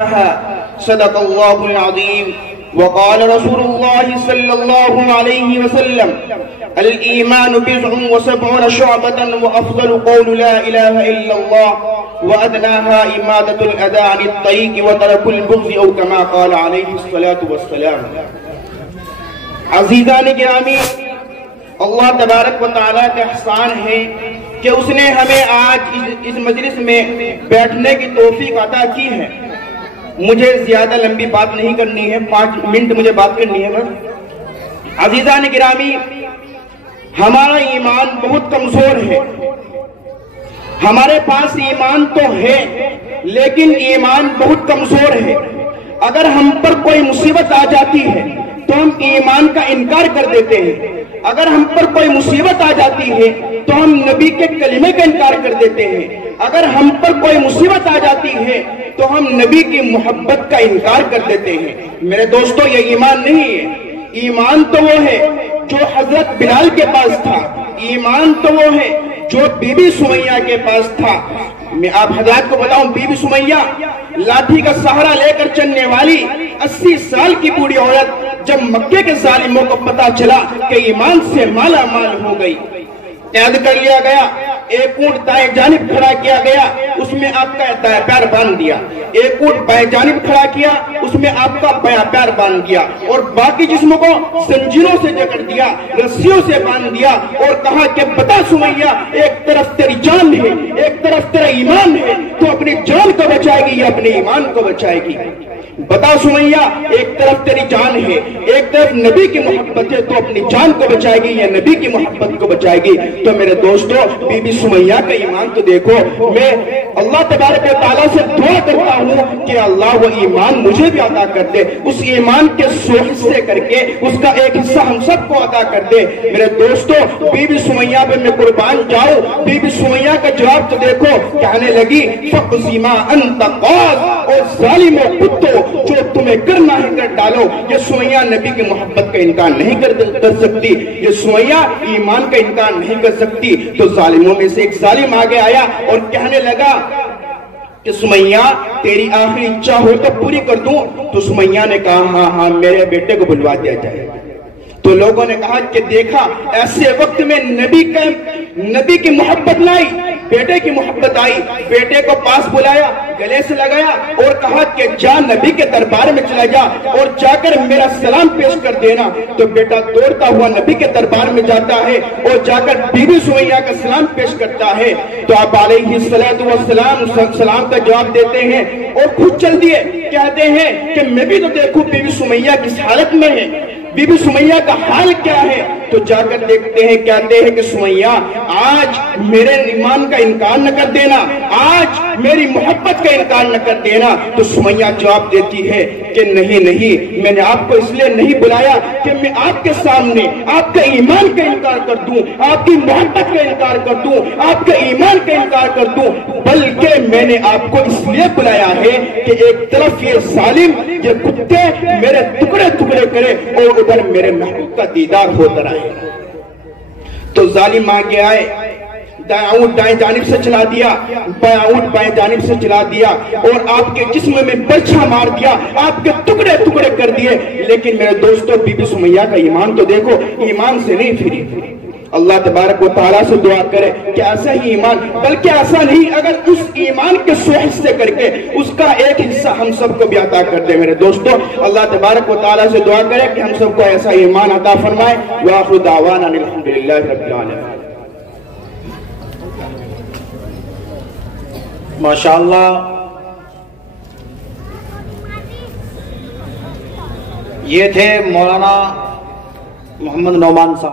صدق اللہ العظیم وقال رسول اللہ صلی اللہ علیہ وسلم الایمان بضع وسبعون شعبة وافضل قول لا الہ الا اللہ وادناها امادۃ الاذى عن الطریق وترک البغض او کما قال علیہ الصلاۃ والسلام۔ عزیزان گرامی، اللہ تبارک و تعالیٰ کا احسان ہے کہ اس نے ہمیں آج اس مجلس میں بیٹھنے کی توفیق عطا کی ہے۔ مجھے زیادہ لمبی بات نہیں کرنی ہے، 5 منٹ مجھے بات کرنی ہے بس۔ عزیزان گرامی، ہمارا ایمان بہت کمزور ہے۔ ہمارے پاس ایمان تو ہے لیکن ایمان بہت کمزور ہے۔ اگر ہم پر کوئی مصیبت آ جاتی ہے تو ہم ایمان کا انکار کر دیتے ہیں۔ اگر ہم پر کوئی مصیبت آ جاتی ہے تو ہم نبی کے کلمے کا انکار کر دیتے ہیں۔ اگر ہم پر کوئی مصیبت آ جاتی ہے تو ہم نبی کی محبت کا انکار کر دیتے ہیں۔ میرے دوستو، یہ ایمان نہیں ہے۔ ایمان تو وہ ہے جو حضرت بلال کے پاس تھا، ایمان تو وہ ہے جو بی بی سمیہ کے پاس تھا۔ میں آپ حضرات کو بتاؤں، بی بی سمیہ لاٹھی کا سہارا لے کر چلنے والی 80 سال کی بوڑھی عورت، جب مکے کے ظالموں کو پتا چلا کہ ایمان سے مالا مال ہو گئی، قید کر لیا گیا، ایک اونٹ دائیں جانب کھڑا کیا گیا، اس میں آپ کا دائیں پیر باندھ دیا، ایک اونٹ بائیں جانب کھڑا کیا، اس میں آپ کا بایاں پیر باندھ دیا، اور باقی جسموں کو زنجیروں سے جکڑ دیا، رسیوں سے باندھ دیا، اور کہا کہ بتا سمیہ، ایک طرف تیری جان ہے، ایک طرف تیرا ایمان ہے، تو اپنی جان کو بچائے گی یا اپنے ایمان کو بچائے گی؟ بتا سمیہ، ایک طرف تیری جان ہے، ایک طرف نبی کی محبت ہے، تو اپنی جان کو بچائے گی یا نبی کی محبت کو بچائے گی؟ تو میرے دوستو، بی بی سمیہ کا ایمان تو دیکھو۔ میں اللہ تبارک و تعالیٰ سے دعا کرتا ہوں کہ اللہ وہ ایمان مجھے بھی عطا کر دے، اس ایمان کے 100 حصے کر کے اس کا ایک حصہ ہم سب کو عطا کر دے۔ میرے دوستو، بی بی سمیہ پہ میں قربان جاؤں، بی بی سمیہ کا جواب تو دیکھو، کہنے لگی فَقْضِ مَا أَنْتَ قَاضٍ، اور ظالم و کتو، جو تمہیں کرنا ہے کر ڈالو۔ یہ سمیہ نبی کی محبت کا انکار نہیں کر سکتی، یہ سمیہ ایمان کا انکار نہیں کر سکتی۔ تو ظالموں میں سے ایک ظالم آگے آیا اور کہنے لگا کہ سمیہ، تیری آخری اچھا ہو تو پوری کر دوں؟ تو سمیہ نے کہا ہاں ہاں، میرے بیٹے کو بلوا دیا جائے۔ تو لوگوں نے کہا کہ دیکھا، ایسے وقت میں نبی کی محبت نہ آئی، بیٹے کی محبت آئی۔ بیٹے کو پاس بلایا، گلے سے لگایا اور کہا کہ جا نبی کے دربار میں چلا جا اور جا کر میرا سلام پیش کر دینا۔ تو بیٹا دوڑتا ہوا نبی کے دربار میں جاتا ہے اور جا کر بی بی سمیہ کا سلام پیش کرتا ہے۔ تو آپ علیہ السلام سلام کا جواب دیتے ہیں اور خود چل دیے، کہتے ہیں کہ میں بھی تو دیکھوں بی بی سمیہ کس حالت میں ہے، بی بی سمیہ کا حال کیا ہے۔ تو جا کر دیکھتے ہیں، کہتے ہیں کہ سمیہ، آج میرے ایمان کا انکار نہ کر دینا، آج میری محبت کا انکار نہ کر دینا۔ تو سمیہ جواب دیتی ہے کہ نہیں نہیں، میں نے آپ کو اس لیے نہیں بلایا کہ میں آپ کے سامنے آپ کا ایمان کا انکار کر دوں، آپ کی محبت کا انکار کر دوں، آپ کا ایمان کا انکار کر دوں، بلکہ میں نے آپ کو اس لیے بلایا ہے کہ ایک طرف یہ ظالم، یہ کتے میرے ٹکڑے ٹکڑے کرے اور ادھر میرے محبوب کا دیدار ہوتا رہے۔ تو ظالم آگے آئے، دائیں اونٹ دائیں جانب سے چلا دیا، بائیں اونٹ بائیں جانب سے چلا دیا، اور آپ کے جسم میں برچھا مار دیا، آپ کے ٹکڑے ٹکڑے کر دیے۔ لیکن میرے دوستو، بی بی سمیہ کا ایمان تو دیکھو، ایمان سے نہیں پھری۔ اللہ تبارک و تعالیٰ سے دعا کرے کہ ایسا ہی ایمان، بلکہ ایسا نہیں، اگر اس ایمان کے 100 حصے کر کے اس کا ایک حصہ ہم سب کو بھی عطا کر دے۔ میرے دوستو، اللہ تبارک و تعالیٰ سے دعا کرے کہ ہم سب کو ایسا ایمان عطا فرمائے۔ وآخر دعوانا الحمدللہ رب العالمین۔ ماشاءاللہ، یہ تھے مولانا محمد نعمان صاحب۔